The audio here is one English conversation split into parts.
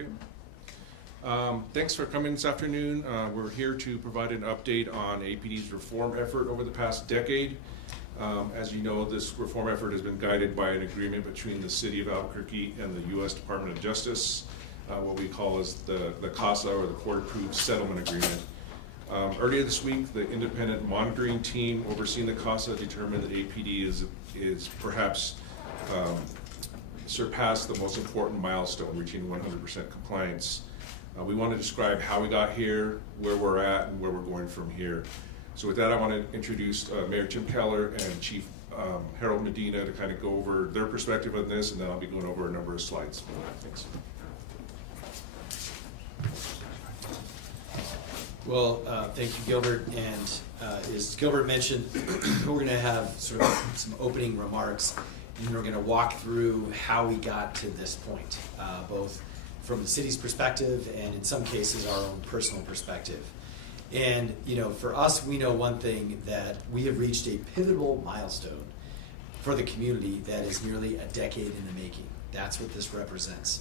Okay. Thanks for coming this afternoon. We're here to provide an update on APD's reform effort over the past decade. As you know, this reform effort has been guided by an agreement between the City of Albuquerque and the U.S. Department of Justice, what we call as the CASA, or the Court-Approved Settlement Agreement. Earlier this week, the independent monitoring team overseeing the CASA determined that APD is perhaps surpassed the most important milestone, reaching 100% compliance. We want to describe how we got here, where we're at, and where we're going from here. So with that, I want to introduce Mayor Tim Keller and Chief Harold Medina to kind of go over their perspective on this, and then I'll be going over a number of slides. Thanks. Well, thank you, Gilbert. And as Gilbert mentioned, we're going to have sort of some opening remarks, and we're going to walk through how we got to this point, both from the city's perspective and in some cases our own personal perspective. And you know, for us, we know one thing, that we have reached a pivotal milestone for the community that is nearly a decade in the making. That's what this represents.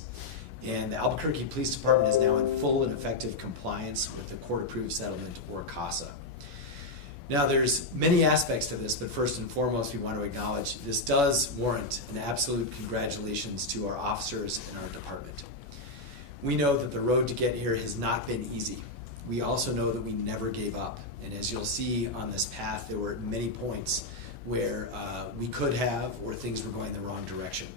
And the Albuquerque Police Department is now in full and effective compliance with the Court-Approved Settlement, or CASA. Now, there's many aspects to this, but first and foremost, we want to acknowledge this does warrant an absolute congratulations to our officers in our department. We know that the road to get here has not been easy. We also know that we never gave up. And as you'll see on this path, there were many points where we could have, or things were going the wrong direction.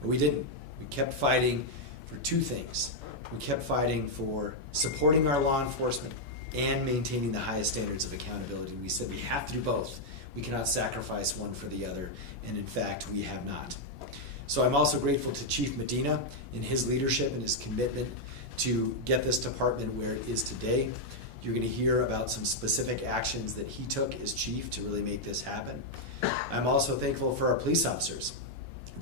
But we didn't. We kept fighting for two things. We kept fighting for supporting our law enforcement and maintaining the highest standards of accountability. We said we have to do both. We cannot sacrifice one for the other, and in fact, we have not. So I'm also grateful to Chief Medina in his leadership and his commitment to get this department where it is today. You're going to hear about some specific actions that he took as chief to really make this happen. I'm also thankful for our police officers.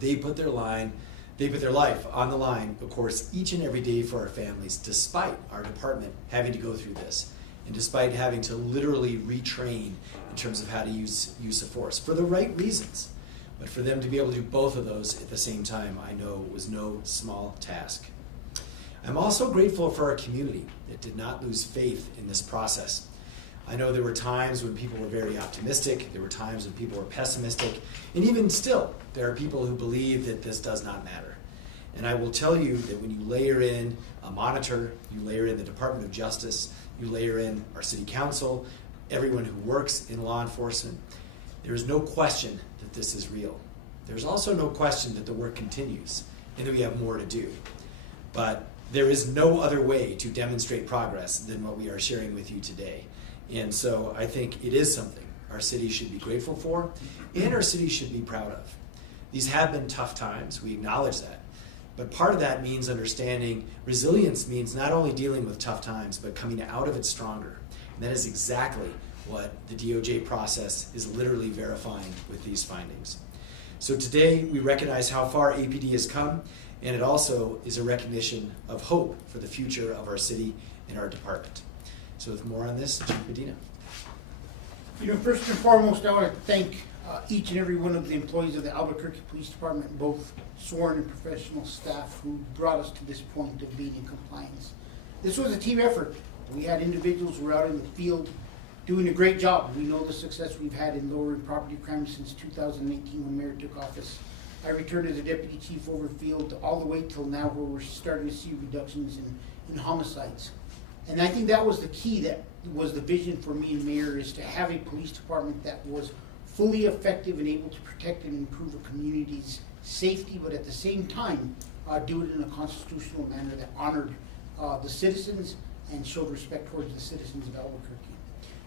They put their life on the line, of course, each and every day for our families, despite our department having to go through this, and despite having to literally retrain in terms of how to use of force for the right reasons. But for them to be able to do both of those at the same time, I know was no small task. I'm also grateful for our community that did not lose faith in this process. I know there were times when people were very optimistic, there were times when people were pessimistic, and even still, there are people who believe that this does not matter. And I will tell you that when you layer in a monitor, you layer in the Department of Justice, you layer in our city council, everyone who works in law enforcement, there is no question that this is real. There's also no question that the work continues and that we have more to do. But there is no other way to demonstrate progress than what we are sharing with you today. And so I think it is something our city should be grateful for, and our city should be proud of. These have been tough times, we acknowledge that. But part of that means understanding resilience means not only dealing with tough times, but coming out of it stronger. And that is exactly what the DOJ process is literally verifying with these findings. So today we recognize how far APD has come, and it also is a recognition of hope for the future of our city and our department. So with more on this, Chief Medina. You know, first and foremost, I want to thank each and every one of the employees of the Albuquerque Police Department, both sworn and professional staff, who brought us to this point of being in compliance. This was a team effort. We had individuals who were out in the field doing a great job. We know the success we've had in lowering property crime since 2018 when Mayor took office. I returned as a deputy chief over field all the way till now, where we're starting to see reductions in homicides. And I think that was the key, that was the vision for me and Mayor, is to have a police department that was fully effective and able to protect and improve a community's safety, but at the same time do it in a constitutional manner that honored the citizens and showed respect towards the citizens of Albuquerque.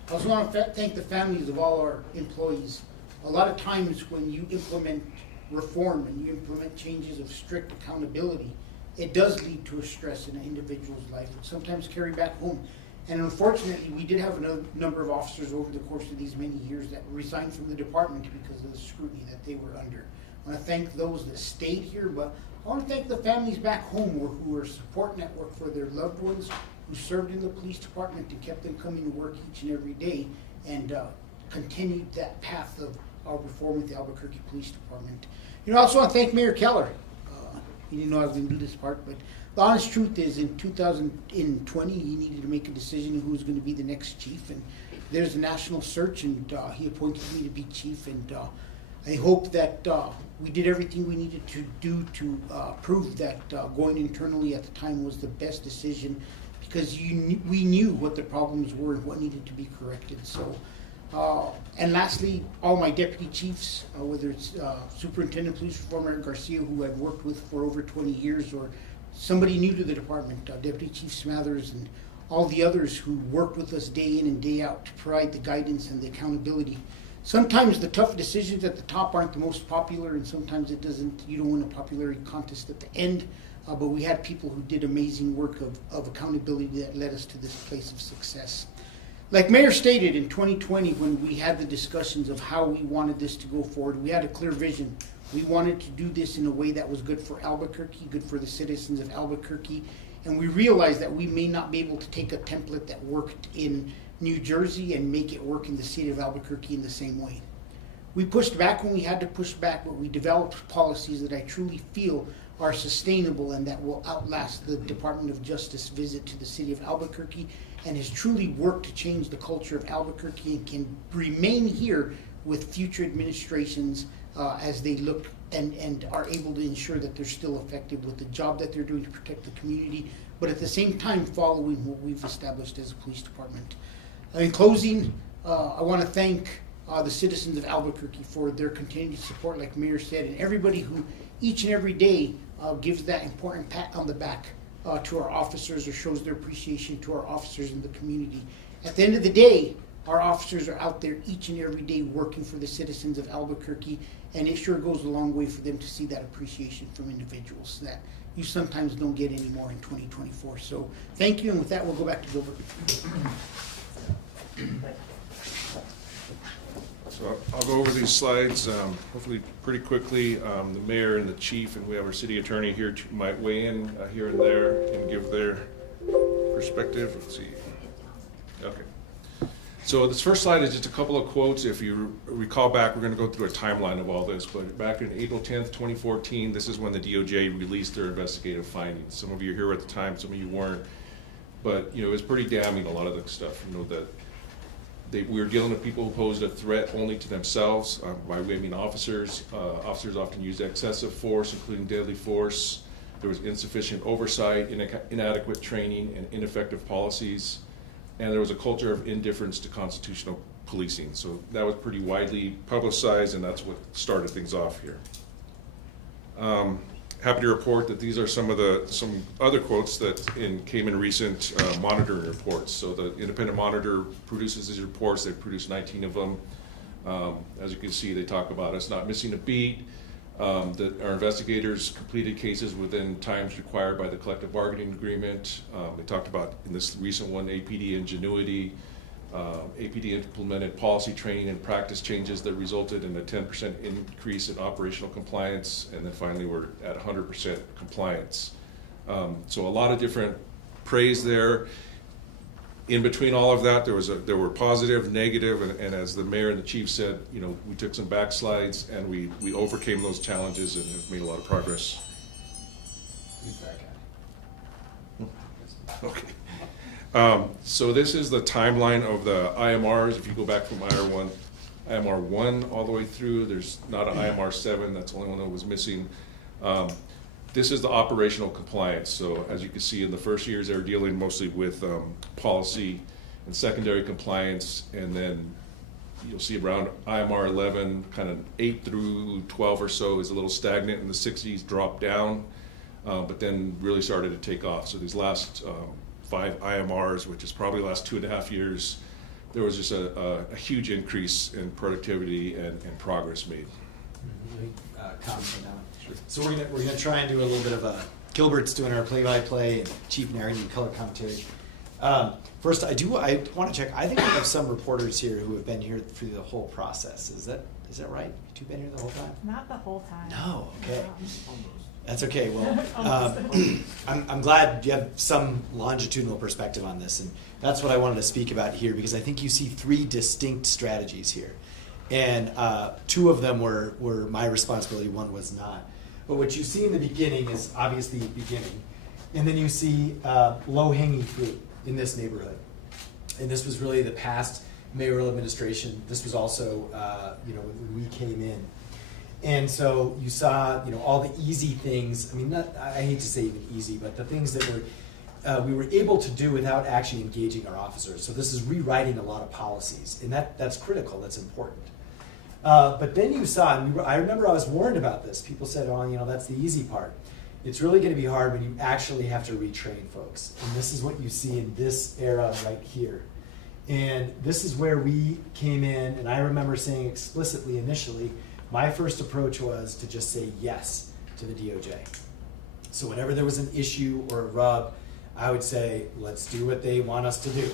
I also want to thank the families of all our employees. A lot of times when you implement reform and you implement changes of strict accountability, it does lead to a stress in an individual's life. It sometimes carry back home. And unfortunately, we did have a number of officers over the course of these many years that resigned from the department because of the scrutiny that they were under. I want to thank those that stayed here, but I want to thank the families back home who are a support network for their loved ones, who served in the police department and kept them coming to work each and every day, and continued that path of our reform with the Albuquerque Police Department. You know, I also want to thank Mayor Keller. He didn't know I was going to do this part, but the honest truth is, in 2020, he needed to make a decision of who was going to be the next chief, and there's a national search, and he appointed me to be chief, and I hope that we did everything we needed to do to prove that going internally at the time was the best decision, because we knew what the problems were and what needed to be corrected. So, and lastly, all my deputy chiefs, whether it's Superintendent Police Reformer Garcia, who I've worked with for over 20 years, or somebody new to the department, Deputy Chief Smathers, and all the others who worked with us day in and day out to provide the guidance and the accountability. Sometimes the tough decisions at the top aren't the most popular, and sometimes it doesn't. You don't win a popularity contest at the end, but we had people who did amazing work of accountability that led us to this place of success. Like Mayor stated, in 2020, when we had the discussions of how we wanted this to go forward, we had a clear vision. We wanted to do this in a way that was good for Albuquerque, good for the citizens of Albuquerque, and we realized that we may not be able to take a template that worked in New Jersey and make it work in the city of Albuquerque in the same way. We pushed back when we had to push back, but we developed policies that I truly feel are sustainable and that will outlast the Department of Justice visit to the city of Albuquerque, and has truly worked to change the culture of Albuquerque and can remain here with future administrations as they look and are able to ensure that they're still effective with the job that they're doing to protect the community, but at the same time following what we've established as a police department. In closing, I want to thank the citizens of Albuquerque for their continued support, like Mayor said, and everybody who each and every day gives that important pat on the back to our officers, or shows their appreciation to our officers in the community. At the end of the day, our officers are out there each and every day working for the citizens of Albuquerque, and it sure goes a long way for them to see that appreciation from individuals that you sometimes don't get anymore in 2024. So thank you, and with that, we'll go back to Gilbert. So I'll go over these slides, hopefully pretty quickly. The mayor and the chief, and we have our city attorney here, might weigh in here and there and give their perspective. Let's see. Okay. So this first slide is just a couple of quotes. If you recall back, we're going to go through a timeline of all this, but back in April 10th, 2014, this is when the DOJ released their investigative findings. Some of you were here at the time, some of you weren't, but it was pretty damning, a lot of the stuff, that we were dealing with people who posed a threat only to themselves. By we, I mean officers. Officers often used excessive force, including deadly force. There was insufficient oversight, inadequate training, and ineffective policies. And there was a culture of indifference to constitutional policing. So that was pretty widely publicized, and that's what started things off here. Happy to report that these are some other quotes that came in recent monitoring reports. So the independent monitor produces these reports. They've produced 19 of them. As you can see, they talk about us not missing a beat, that our investigators completed cases within times required by the collective bargaining agreement. They talked about, in this recent one, APD ingenuity. APD implemented policy training and practice changes that resulted in a 10% increase in operational compliance, and then finally we're at 100% compliance. So a lot of different praise there. In between all of that, there were positive, negative, and as the mayor and the chief said, we took some backslides and we overcame those challenges and have made a lot of progress. Okay. So this is the timeline of the IMRs. If you go back from IMR 1 all the way through, there's not an IMR 7, that's the only one that was missing. This is the operational compliance. So as you can see, in the first years, they were dealing mostly with policy and secondary compliance, and then you'll see around IMR 11, kind of 8 through 12 or so is a little stagnant, and the 60s dropped down, but then really started to take off. So these last 5 IMRs, which is probably the last 2.5 years, there was just a huge increase in productivity and progress made. Comment on that one. Sure. So we're gonna try and do a little bit of a Gilbert's doing our play-by-play and Chief narrating and color commentary. First, I want to check. I think we have some reporters here who have been here through the whole process. Is that right? You two been here the whole time? Not the whole time. No. Okay. That's okay. Well, I'm glad you have some longitudinal perspective on this, and that's what I wanted to speak about here, because I think you see 3 distinct strategies here, and 2 of them were my responsibility. 1 was not. But what you see in the beginning is obviously beginning, And then you see low-hanging fruit in this neighborhood. And this was really the past mayoral administration. This was also, when we came in. And so you saw, all the easy things. I mean, I hate to say even easy, but the things that we were able to do without actually engaging our officers. So this is rewriting a lot of policies, and that's critical. That's important. But then you saw, and I remember I was warned about this. People said, "Oh, that's the easy part." It's really going to be hard when you actually have to retrain folks. And this is what you see in this era right here. And this is where we came in, and I remember saying explicitly initially, my first approach was to just say yes to the DOJ. So whenever there was an issue or a rub, I would say, let's do what they want us to do.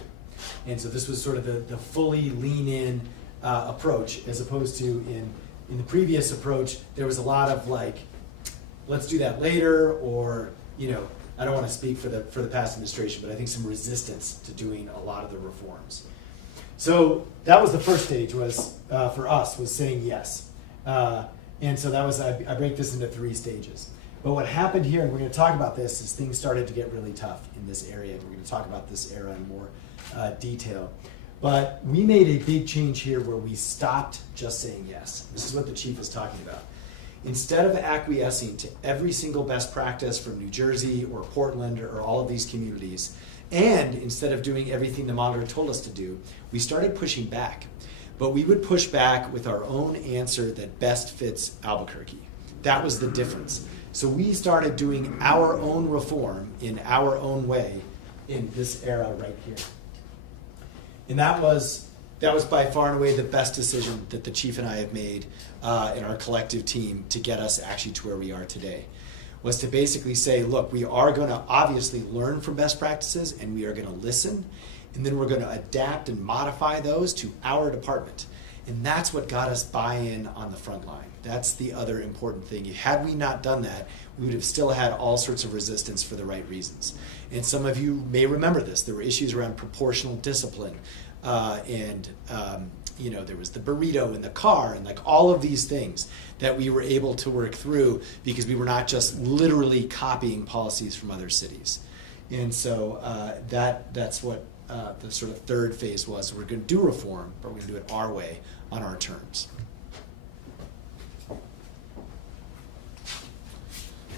And so this was sort of the fully lean in approach, as opposed to in the previous approach, there was a lot of like, let's do that later, or, I don't want to speak for the past administration, but I think some resistance to doing a lot of the reforms. So that was the first stage, was for us, was saying yes. And so that was, I break this into 3 stages. But what happened here, and we're going to talk about this, is things started to get really tough in this area. We're going to talk about this era in more detail. But we made a big change here where we stopped just saying yes. This is what the chief was talking about. Instead of acquiescing to every single best practice from New Jersey or Portland or all of these communities, and instead of doing everything the monitor told us to do, we started pushing back. But we would push back with our own answer that best fits Albuquerque. That was the difference. So we started doing our own reform in our own way in this era right here. And that was by far and away the best decision that the chief and I have made in our collective team to get us actually to where we are today. Was to basically say, look, we are going to obviously learn from best practices, and we are going to listen, and then we're going to adapt and modify those to our department. And that's what got us buy-in on the front line. That's the other important thing. Had we not done that, we would have still had all sorts of resistance for the right reasons. And some of you may remember this. There were issues around proportional discipline, there was the burrito in the car, and like all of these things that we were able to work through because we were not just literally copying policies from other cities. And so that's what the sort of third phase was. We're going to do reform, but we're going to do it our way, on our terms.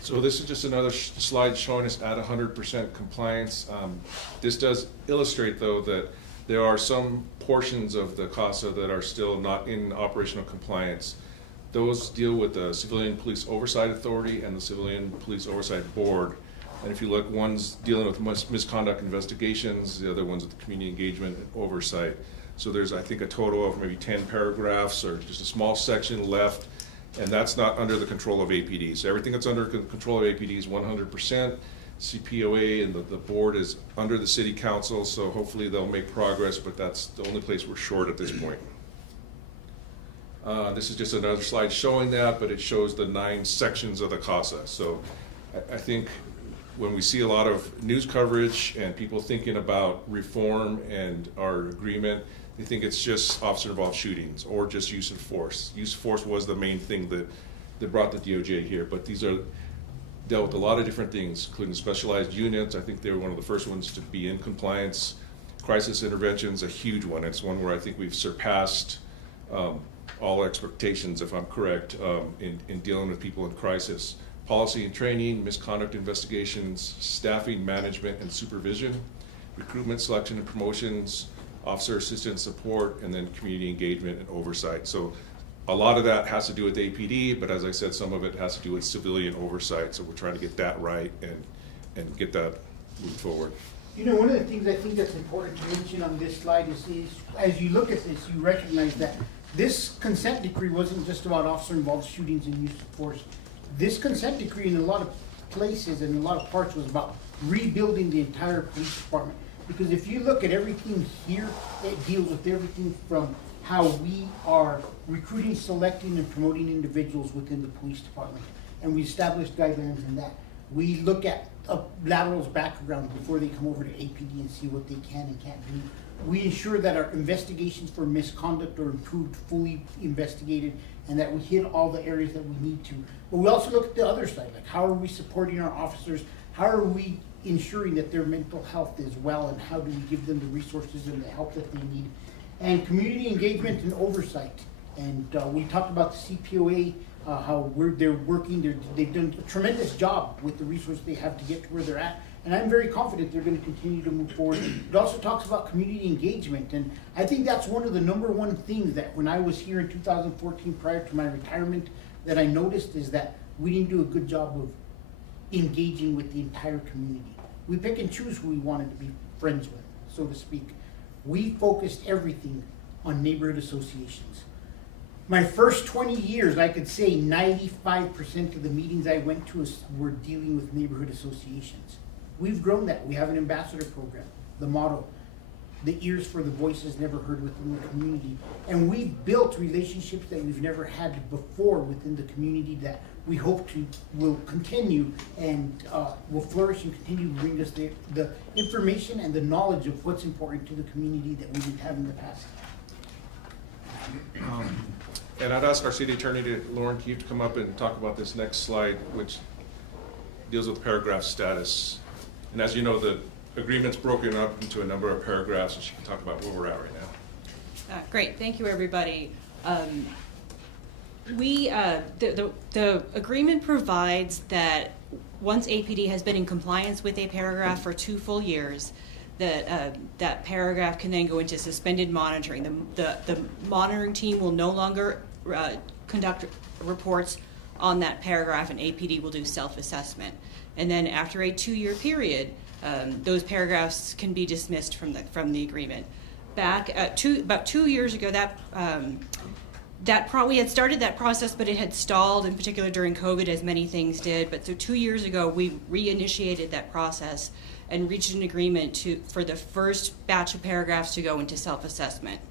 So this is just another slide showing us at 100% compliance. This does illustrate, though, that there are some portions of the CASA that are still not in operational compliance. Those deal with the Civilian Police Oversight Authority and the Civilian Police Oversight Board. And if you look, one's dealing with misconduct investigations, the other one's with community engagement and oversight. So there's, I think, a total of maybe 10 paragraphs or just a small section left, and that's not under the control of APD. So everything that's under control of APD is 100%. CPOA and the board is under the city council, so hopefully they'll make progress, but that's the only place we're short at this point. This is just another slide showing that, but it shows the 9 sections of the CASA. So I think when we see a lot of news coverage and people thinking about reform and our agreement, they think it's just officer-involved shootings or just use of force. Use of force was the main thing that brought the DOJ here, but these are dealt with a lot of different things, including specialized units. I think they were one of the first ones to be in compliance. Crisis intervention is a huge one. It's one where I think we've surpassed all expectations, if I'm correct, in dealing with people in crisis. Policy and training, misconduct investigations, staffing, management, and supervision, recruitment, selection, and promotions, officer assistance support, and then community engagement and oversight. So a lot of that has to do with APD, but as I said, some of it has to do with civilian oversight. So we're trying to get that right and get that moved forward. One of the things I think that's important to mention on this slide is as you look at this, you recognize that this consent decree wasn't just about officer-involved shootings and use of force. This consent decree in a lot of places and a lot of parts was about rebuilding the entire police department. Because if you look at everything here, it deals with everything from how we are recruiting, selecting, and promoting individuals within the police department. And we established guidelines in that. We look at a lateral's background before they come over to APD and see what they can and can't do. We ensure that our investigations for misconduct are improved, fully investigated, and that we hit all the areas that we need to. But we also look at the other side, like how are we supporting our officers? How are we ensuring that their mental health is well, and how do we give them the resources and the help that they need. And community engagement and oversight. And we talked about the CPOA, how they're working, they've done a tremendous job with the resources they have to get to where they're at. And I'm very confident they're going to continue to move forward. It also talks about community engagement. And I think that's one of the #1 things that when I was here in 2014 prior to my retirement that I noticed is that we didn't do a good job of engaging with the entire community. We pick and choose who we wanted to be friends with, so to speak. We focused everything on neighborhood associations. My first 20 years, I could say 95% of the meetings I went to were dealing with neighborhood associations. We've grown that. We have an ambassador program. The motto, the ears for the voices never heard within the community. And we've built relationships that we've never had before within the community that we hope will continue and will flourish and continue to bring us the information and the knowledge of what's important to the community that we didn't have in the past. And I'd ask our city attorney, Lauren Keefe, to come up and talk about this next slide, which deals with paragraph status. And as you know, the agreement's broken up into a number of paragraphs, and she can talk about where we're at right now. Great, thank you, everybody. The agreement provides that once APD has been in compliance with a paragraph for 2 full years, that paragraph can then go into suspended monitoring. The monitoring team will no longer conduct reports on that paragraph, and APD will do self-assessment. And then after a 2-year period, those paragraphs can be dismissed from the agreement. Back about 2 years ago, we had started that process, but it had stalled, in particular during COVID, as many things did. But so 2 years ago, we reinitiated that process and reached an agreement for the first batch of paragraphs to go into self-assessment.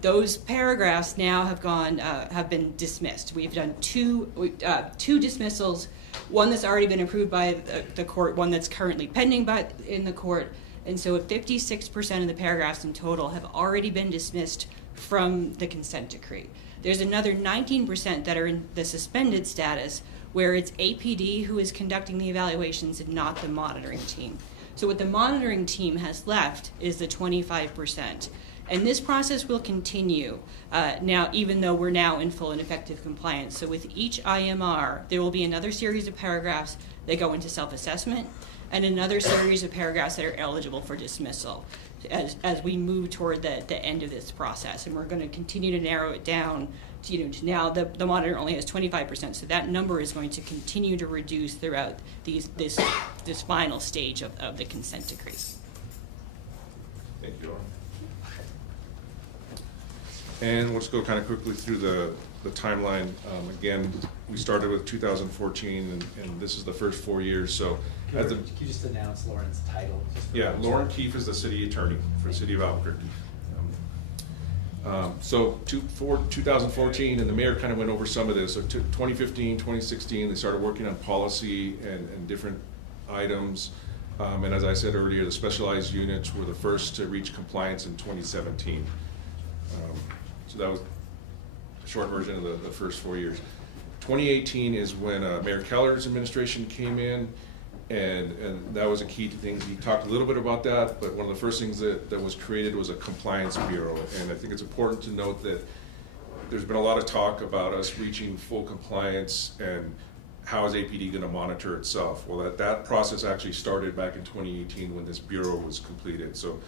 Those paragraphs now have been dismissed. We've done two dismissals, one that's already been approved by the court, one that's currently pending in the court. And so 56% of the paragraphs in total have already been dismissed from the consent decree. There's another 19% that are in the suspended status, where it's APD who is conducting the evaluations and not the monitoring team. So what the monitoring team has left is the 25%. And this process will continue now, even though we're now in full and effective compliance. So with each IMR, there will be another series of paragraphs that go into self-assessment and another series of paragraphs that are eligible for dismissal as we move toward the end of this process. And we're going to continue to narrow it down to now the monitor only has 25%. So that number is going to continue to reduce throughout this final stage of the consent decree. Thank you, Lauren. And let's go kind of quickly through the timeline. Again, we started with 2014, and this is the first 4 years. So, Can you just announce Lauren's title? Yeah, Lauren Keefe is the city attorney for the city of Albuquerque. So for 2014, and the mayor kind of went over some of this. So 2015, 2016, they started working on policy and different items. And as I said earlier, the specialized units were the first to reach compliance in 2017. So that was a short version of the first 4 years. 2018 is when Mayor Keller's administration came in, and that was a key to things. He talked a little bit about that, but one of the first things that was created was a compliance bureau. And I think it's important to note that there's been a lot of talk about us reaching full compliance and how is APD going to monitor itself. Well, that process actually started back in 2018 when this bureau was completed. So,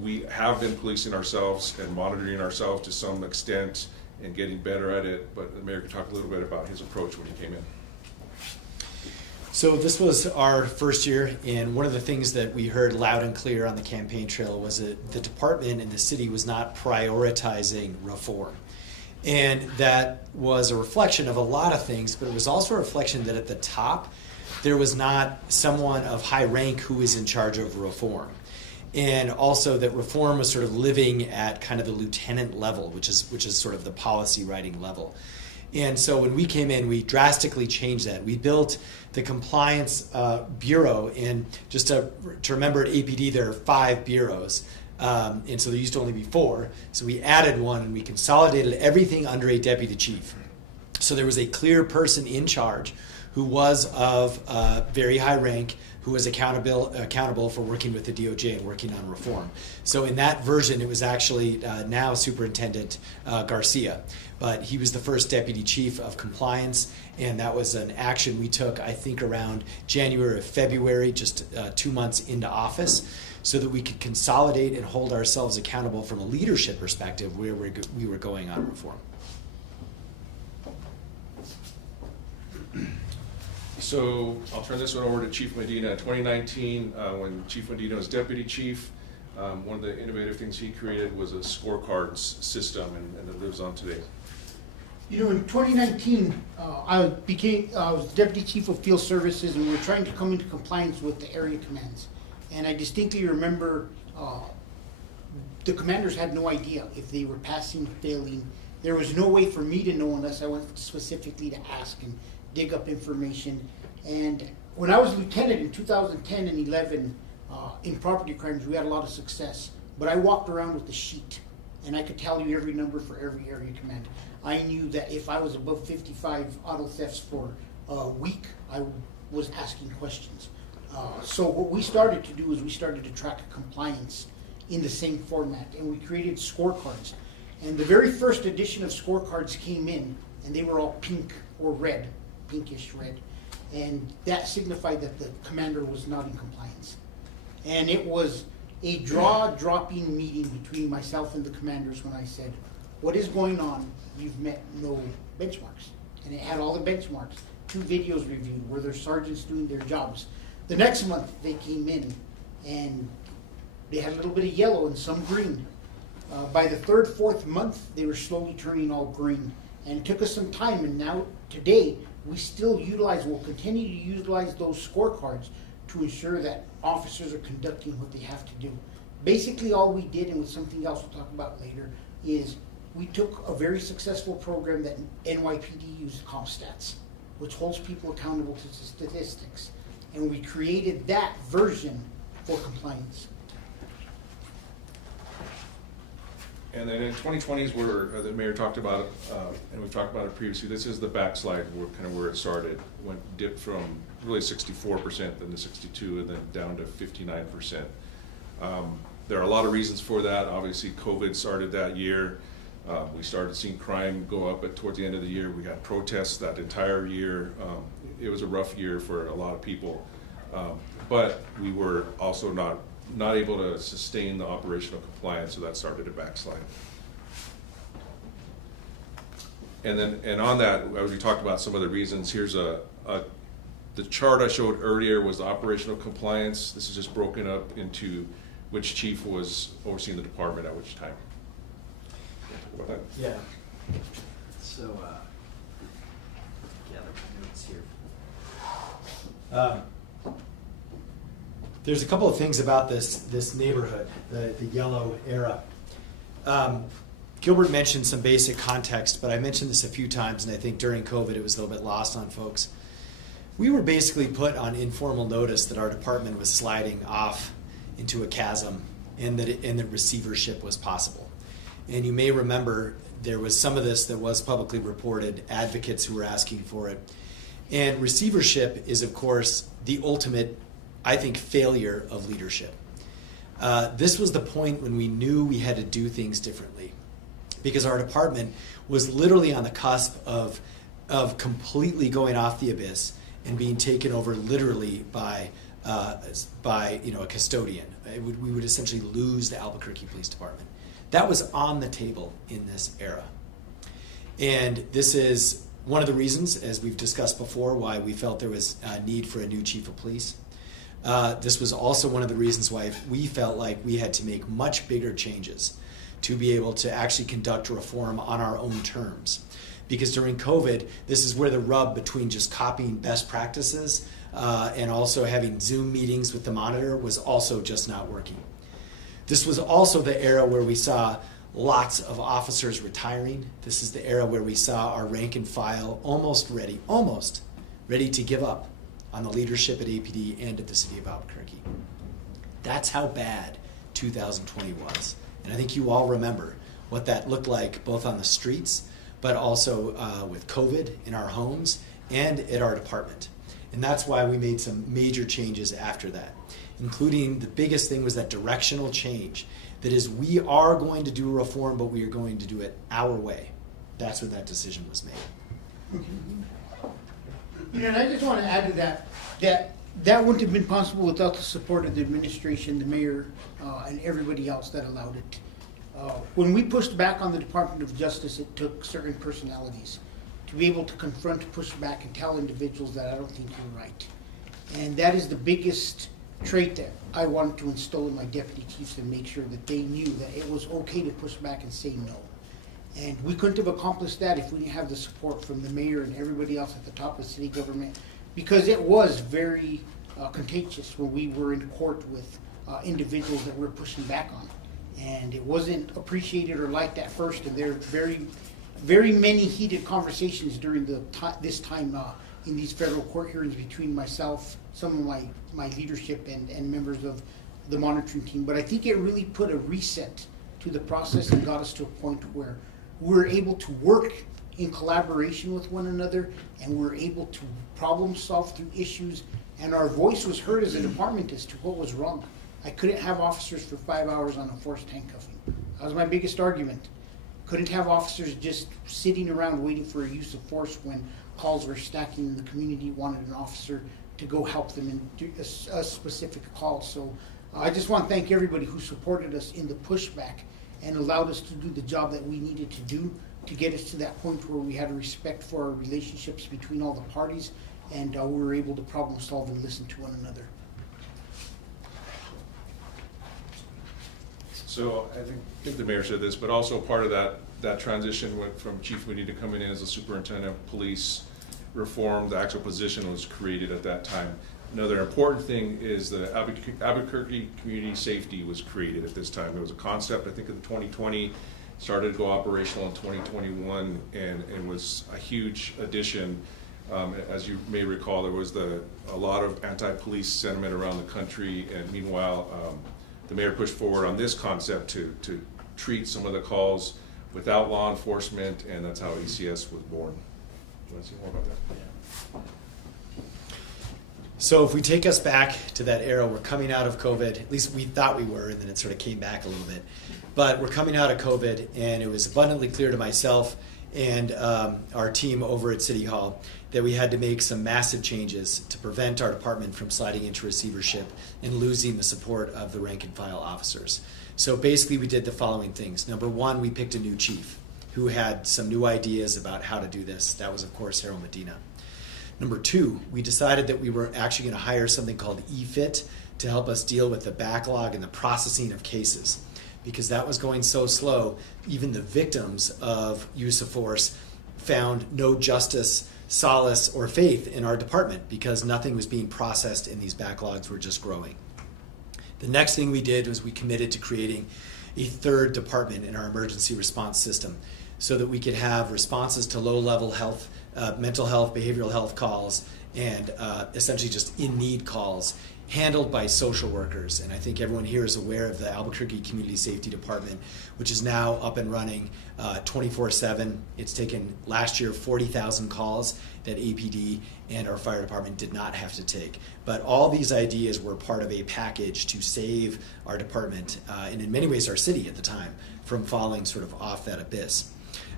we have been policing ourselves and monitoring ourselves to some extent and getting better at it, but the mayor could talk a little bit about his approach when he came in. So this was our first year, and one of the things that we heard loud and clear on the campaign trail was that the department and the city was not prioritizing reform. And that was a reflection of a lot of things, but it was also a reflection that at the top, there was not someone of high rank who was in charge of reform. And also that reform was sort of living at kind of the lieutenant level, which is sort of the policy writing level. And so when we came in, we drastically changed that. We built the compliance bureau, and just to remember at APD there are 5 bureaus, and so there used to only be 4. So we added one, and we consolidated everything under a deputy chief. So there was a clear person in charge who was of very high rank, who was accountable for working with the DOJ and working on reform. So in that version, it was actually now Superintendent Garcia, but he was the first Deputy Chief of Compliance, and that was an action we took, I think, around January or February, just 2 months into office, so that we could consolidate and hold ourselves accountable from a leadership perspective where we were going on reform. So I'll turn this one over to Chief Medina. In 2019, when Chief Medina was Deputy Chief, one of the innovative things he created was a scorecards system, and it lives on today. You know, in 2019, I was Deputy Chief of Field Services, and we were trying to come into compliance with the area commands. And I distinctly remember the commanders had no idea if they were passing, failing. There was no way for me to know unless I went specifically to ask and dig up information. And when I was lieutenant in 2010 and 11, in property crimes, we had a lot of success. But I walked around with a sheet, and I could tell you every number for every area command. I knew that if I was above 55 auto thefts for a week, I was asking questions. So what we started to do is we started to track compliance in the same format, and we created scorecards. And the very first edition of scorecards came in, and they were all pink or red, pinkish red, and that signified that the commander was not in compliance. And it was a jaw-dropping meeting between myself and the commanders when I said, what is going on? You've met no benchmarks. And it had all the benchmarks, 2 videos reviewed, were their sergeants doing their jobs. The next month they came in and they had a little bit of yellow and some green. By the 3rd, 4th month, they were slowly turning all green. And it took us some time, and now today we still will continue to utilize those scorecards to ensure that officers are conducting what they have to do. Basically all we did, and with something else we'll talk about later, is we took a very successful program that NYPD used, CompStats, which holds people accountable to statistics. And we created that version for compliance. And then in 2020s, where the mayor talked about, and we've talked about it previously, this is the backslide, where it started. Dipped from really 64%, then to 62, and then down to 59%. There are a lot of reasons for that. Obviously, COVID started that year. We started seeing crime go up towards the end of the year. We had protests that entire year. It was a rough year for a lot of people. But we were also not able to sustain the operational compliance, so that started a backslide. And on that, as we talked about some of the reasons, here's the chart I showed earlier was the operational compliance. This is just broken up into which chief was overseeing the department at which time. Talk about that. Yeah. So, gather my notes here. There's a couple of things about this neighborhood, the yellow era. Gilbert mentioned some basic context, but I mentioned this a few times, and I think during COVID it was a little bit lost on folks. We were basically put on informal notice that our department was sliding off into a chasm and that receivership was possible. And you may remember there was some of this that was publicly reported, advocates who were asking for it. And receivership is, of course, the ultimate, I think, failure of leadership. This was the point when we knew we had to do things differently, because our department was literally on the cusp of completely going off the abyss and being taken over literally by a custodian. We would essentially lose the Albuquerque Police Department. That was on the table in this era. And this is one of the reasons, as we've discussed before, why we felt there was a need for a new chief of police. This was also one of the reasons why we felt like we had to make much bigger changes to be able to actually conduct reform on our own terms. Because during COVID, this is where the rub between just copying best practices and also having Zoom meetings with the monitor was also just not working. This was also the era where we saw lots of officers retiring. This is the era where we saw our rank and file almost ready to give up on the leadership at APD and at the city of Albuquerque. That's how bad 2020 was. And I think you all remember what that looked like both on the streets, but also with COVID in our homes and at our department. And that's why we made some major changes after that, including the biggest thing was that directional change. That is, we are going to do reform, but we are going to do it our way. That's when that decision was made. You know, and I just want to add to that wouldn't have been possible without the support of the administration, the mayor, and everybody else that allowed it. When we pushed back on the Department of Justice, it took certain personalities to be able to confront, push back, and tell individuals that I don't think you're right. And that is the biggest trait that I wanted to instill in my deputy chiefs and make sure that they knew that it was okay to push back and say no. And we couldn't have accomplished that if we didn't have the support from the mayor and everybody else at the top of city government, because it was very contagious when we were in court with individuals that we're pushing back on. And it wasn't appreciated or liked at first, and there were very many heated conversations during this time in these federal court hearings between myself, some of my leadership, and members of the monitoring team. But I think it really put a reset to the process and got us to a point where we're able to work in collaboration with one another, and we're able to problem solve through issues, and our voice was heard as a department as to what was wrong. I couldn't have officers for 5 hours on a forced handcuffing. That was my biggest argument. Couldn't have officers just sitting around waiting for a use of force when calls were stacking and the community wanted an officer to go help them in a specific call. So I just want to thank everybody who supported us in the pushback and allowed us to do the job that we needed to do to get us to that point where we had a respect for our relationships between all the parties, and we were able to problem solve and listen to one another. So I think the mayor said this, but also part of that transition went from Chief Medina coming in as the superintendent of police reform. The actual position was created at that time. Another important thing is the Albuquerque Community Safety was created at this time. It was a concept, I think, in 2020, started to go operational in 2021, and it was a huge addition. As you may recall, there was a lot of anti-police sentiment around the country, and meanwhile, the mayor pushed forward on this concept to treat some of the calls without law enforcement, and that's how ECS was born. Do you want to see more about that? Yeah. So if we take us back to that era, we're coming out of COVID, at least we thought we were, and then it sort of came back a little bit. But we're coming out of COVID, and it was abundantly clear to myself and our team over at City Hall that we had to make some massive changes to prevent our department from sliding into receivership and losing the support of the rank and file officers. So basically we did the following things. Number one, we picked a new chief who had some new ideas about how to do this. That was, of course, Medina. Number two, we decided that we were actually going to hire something called EFIT to help us deal with the backlog and the processing of cases. Because that was going so slow, even the victims of use of force found no justice, solace, or faith in our department because nothing was being processed and these backlogs were just growing. The next thing we did was we committed to creating a third department in our emergency response system so that we could have responses to low-level health, mental health, behavioral health calls, and essentially just in-need calls handled by social workers. And I think everyone here is aware of the Albuquerque Community Safety Department, which is now up and running 24/7. It's taken last year 40,000 calls that APD and our fire department did not have to take. But all these ideas were part of a package to save our department, and in many ways our city at the time, from falling sort of off that abyss.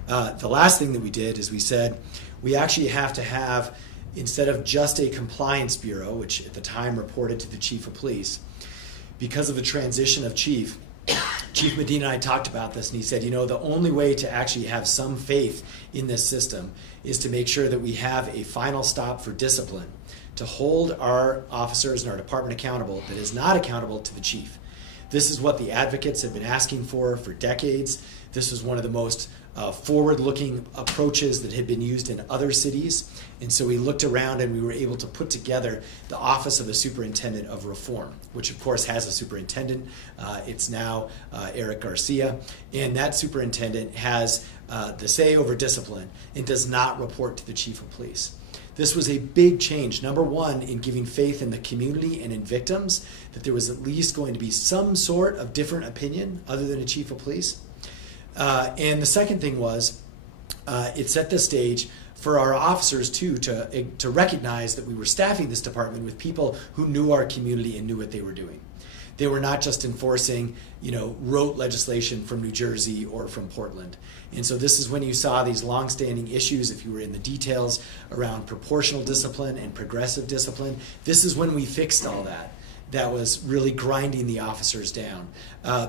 The last thing that we did is we said we actually have to have, instead of just a compliance bureau, which at the time reported to the chief of police, because of the transition of Chief Medina and I talked about this, and he said, you know, the only way to actually have some faith in this system is to make sure that we have a final stop for discipline, to hold our officers and our department accountable that is not accountable to the chief. This is what the advocates have been asking for decades. This was one of the most forward-looking approaches that had been used in other cities. And so we looked around and we were able to put together the Office of the Superintendent of Reform, which of course has a superintendent. It's now Eric Garcia. And that superintendent has the say over discipline and does not report to the chief of police. This was a big change, number one, in giving faith in the community and in victims, that there was at least going to be some sort of different opinion other than a chief of police. And the second thing was, it set the stage for our officers too to recognize that we were staffing this department with people who knew our community and knew what they were doing. They were not just enforcing, rote legislation from New Jersey or from Portland. And so this is when you saw these longstanding issues, if you were in the details, around proportional discipline and progressive discipline. This is when we fixed all that. That was really grinding the officers down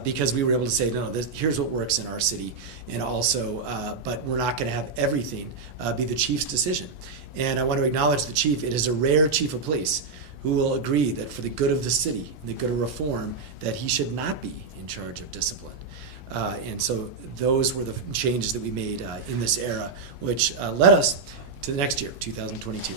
because we were able to say, no, here's what works in our city, and also, but we're not going to have everything be the chief's decision. And I want to acknowledge the chief. It is a rare chief of police who will agree that for the good of the city, the good of reform, that he should not be in charge of discipline. And so those were the changes that we made in this era, which led us to the next year, 2022.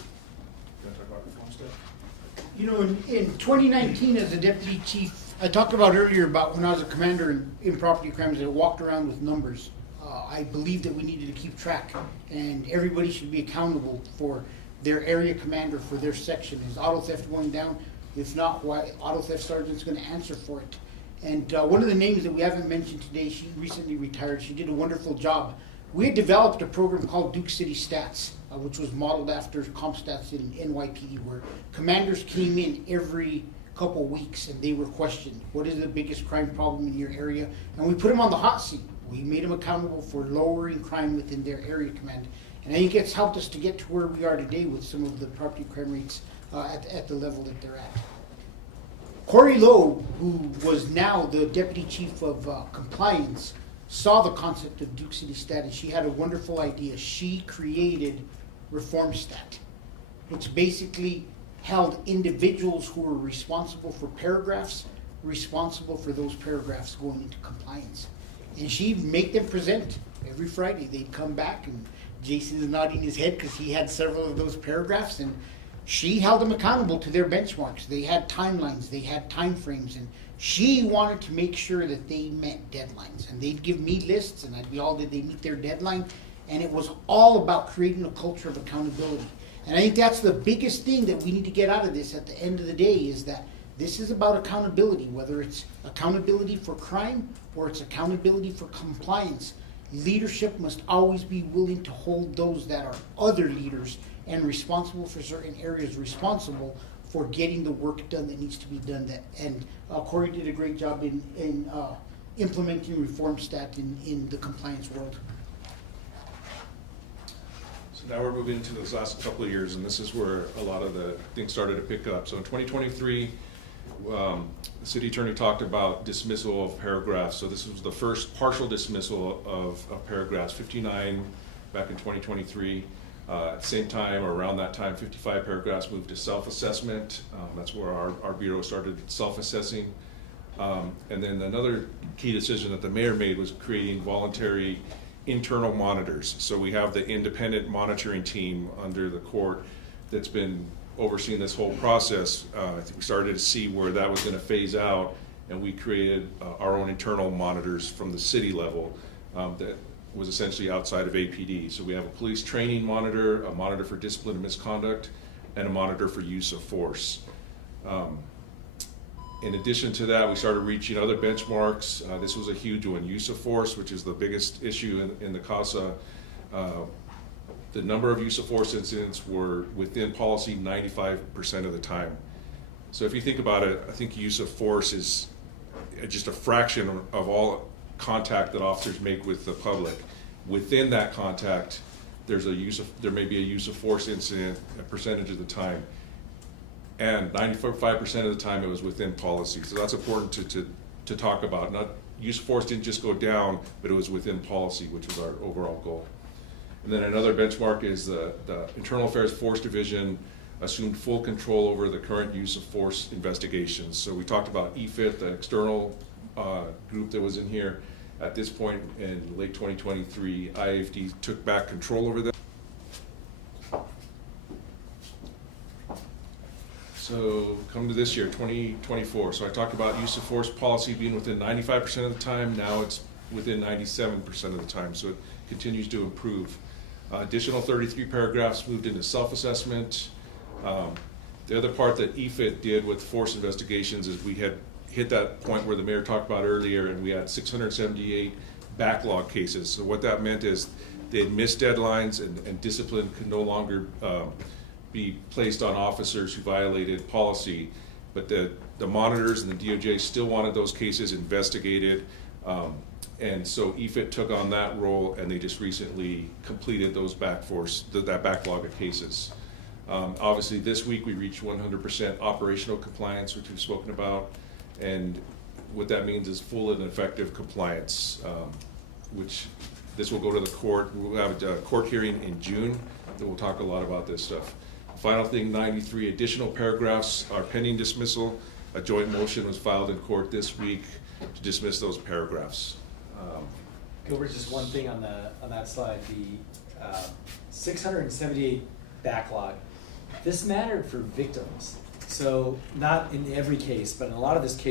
In 2019, as a deputy chief, I talked about earlier about when I was a commander in property crimes, I walked around with numbers. I believed that we needed to keep track, and everybody should be accountable for their area commander for their section. Is auto theft going down? If not, why auto theft sergeant's going to answer for it? And one of the names that we haven't mentioned today, she recently retired. She did a wonderful job. We had developed a program called Duke City Stats, which was modeled after CompStats in NYPD, where commanders came in every couple weeks and they were questioned. What is the biggest crime problem in your area? And we put them on the hot seat. We made them accountable for lowering crime within their area command. And I think it's helped us to get to where we are today with some of the property crime rates at the level that they're at. Corey Lowe, who was now the deputy chief of compliance, saw the concept of Duke City Stat, and she had a wonderful idea. She created Reform Stat, which basically held individuals who were responsible for paragraphs, responsible for those paragraphs going into compliance. And she'd make them present every Friday. They'd come back, and Jason is nodding his head because he had several of those paragraphs, and she held them accountable to their benchmarks. They had timelines, they had time frames, and she wanted to make sure that they met deadlines. And they'd give me lists, and I'd be all, did they meet their deadline? And it was all about creating a culture of accountability. And I think that's the biggest thing that we need to get out of this at the end of the day, is that this is about accountability, whether it's accountability for crime or it's accountability for compliance. Leadership must always be willing to hold those that are other leaders and responsible for certain areas, responsible for getting the work done that needs to be done. And Corey did a great job in implementing Reform Stat in the compliance world. So now we're moving into those last couple of years, and this is where a lot of the things started to pick up. So in 2023, the city attorney talked about dismissal of paragraphs. So this was the first partial dismissal of paragraphs, 59 back in 2023. At the same time, or around that time, 55 paragraphs moved to self-assessment. That's where our bureau started self-assessing. And then another key decision that the mayor made was creating voluntary internal monitors. So we have the independent monitoring team under the court that's been overseeing this whole process. I think we started to see where that was going to phase out, and we created our own internal monitors from the city level that was essentially outside of APD. So we have a police training monitor, a monitor for discipline and misconduct, and a monitor for use of force. In addition to that, we started reaching other benchmarks. This was a huge one, use of force, which is the biggest issue in the CASA. The number of use of force incidents were within policy 95% of the time. So if you think about it, I think use of force is just a fraction of all contact that officers make with the public. Within that contact, there may be a use of force incident a percentage of the time, and 95% of the time it was within policy. So that's important to talk about. Not use of force didn't just go down, but it was within policy, which was our overall goal. And then another benchmark is the Internal Affairs Force Division assumed full control over the current use of force investigations. So we talked about EFIT, the external group that was in here. At this point in late 2023, IAFD took back control over that. So come to this year, 2024. So I talked about use of force policy being within 95% of the time. Now it's within 97% of the time. So it continues to improve. Additional 33 paragraphs moved into self-assessment. The other part that EFIT did with force investigations is we had hit that point where the mayor talked about earlier, and we had 678 backlog cases. So what that meant is They had missed deadlines, and discipline could no longer be placed on officers who violated policy. But the monitors and the DOJ still wanted those cases investigated. And so EFIT took on that role, and they just recently completed those that backlog of cases. Obviously, this week we reached 100% operational compliance, which we've spoken about, and what that means is full and effective compliance, which this will go to the court. We'll have a court hearing in June, and we'll talk a lot about this stuff. Final thing, 93 additional paragraphs are pending dismissal. A joint motion was filed in court this week to dismiss those paragraphs. Gilbert, just one thing on that slide, the 678 backlog. This mattered for victims. So not in every case, but in a lot of this case,